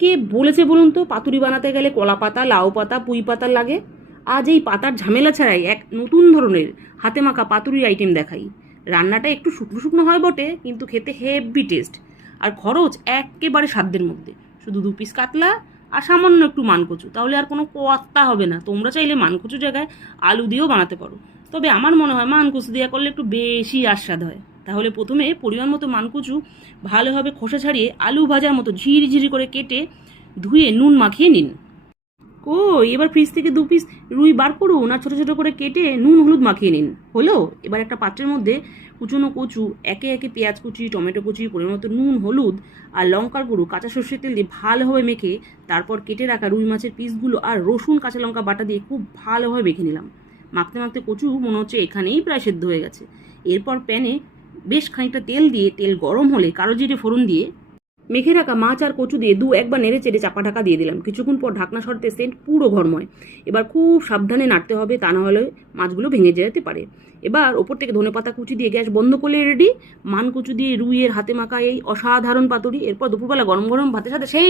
কে বলেছে বলুন তো পাতুরি বানাতে গেলে কলা পাতা, লাউ পাতা, পুঁই পাতা লাগে? আজ এই পাতার ঝামেলা ছাড়াই এক নতুন ধরনের হাতে মাখা পাতুরির আইটেম দেখাই। রান্নাটা একটু শুকনো শুকনো হয় বটে, কিন্তু খেতে হেভি টেস্ট। আর খরচ একেবারে সাধ্যের মধ্যে। শুধু 2 পিস কাতলা আর সামান্য একটু মানকচু, তাহলে আর কোনো কোয়াত্তা হবে না। তোমরা চাইলে মানকচু জায়গায় আলু দিয়েও বানাতে পারো, তবে আমার মনে হয় মানকচু দিয়ে করলে একটু বেশি আস্বাদ হয়। তাহলে প্রথমে পরিমাণ মতো মানকচু ভালোভাবে খোসা ছাড়িয়ে আলু ভাজার মতো ঝিরিঝিরি করে কেটে ধুয়ে নুন মাখিয়ে নিন। এবার ফ্রিজ থেকে 2 পিস রুই বার করুন আর ছোটো ছোটো করে কেটে নুন হলুদ মাখিয়ে নিন। হলো? এবার একটা পাত্রের মধ্যে কুচনো কচু, একে একে পেঁয়াজ কুচি, টমেটো কুচি, পরিমাণ মতো নুন, হলুদ আর লঙ্কার গুঁড়ো, কাঁচা সর্ষের তেল দিয়ে ভালোভাবে মেখে তারপর কেটে রাখা রুই মাছের পিসগুলো আর রসুন কাঁচা লঙ্কা বাটা দিয়ে খুব ভালোভাবে মেখে নিলাম। মাখতে মাখতে কচু মনে হচ্ছে এখানেই প্রায় সেদ্ধ হয়ে গেছে। এরপর প্যানে বেশ খানিকটা তেল দিয়ে, তেল গরম হলে কালো জিরে ফোড়ন দিয়ে মেখে রাখা মাছ আর কচু দিয়ে একবার নেড়ে চেড়ে চাপা ঢাকা দিয়ে দিলাম। কিছুক্ষণ পর ঢাকনা সরতে সেন্ট পুরো ঘরময়। এবার খুব সাবধানে নাড়তে হবে, তা না হলে মাছগুলো ভেঙে যেতে পারে। এবার ওপর থেকে ধনেপাতা কুচি দিয়ে গ্যাস বন্ধ করলে রেডি মান কচু দিয়ে রুইয়ের হাতে মাখা এই অসাধারণ পাতুরি। এরপর দুপুরবেলা গরম গরম ভাতের সাথে সেই